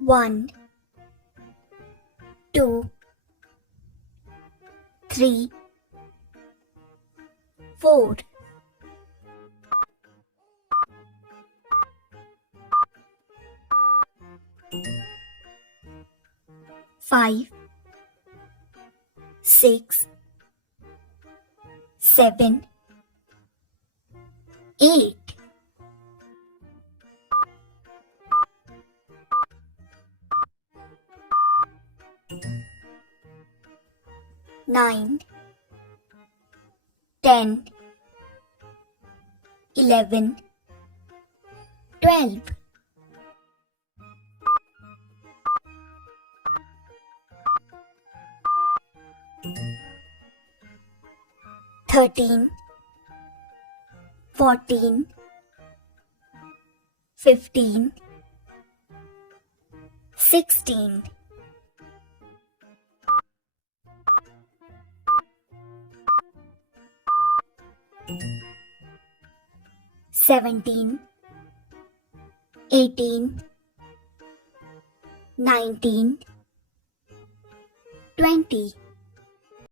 1, 2, 3, 4. 5, 6, 7, 8. 9, 10, 11, 12. 13, 14, 15, 16. 17, 18, 19, 20.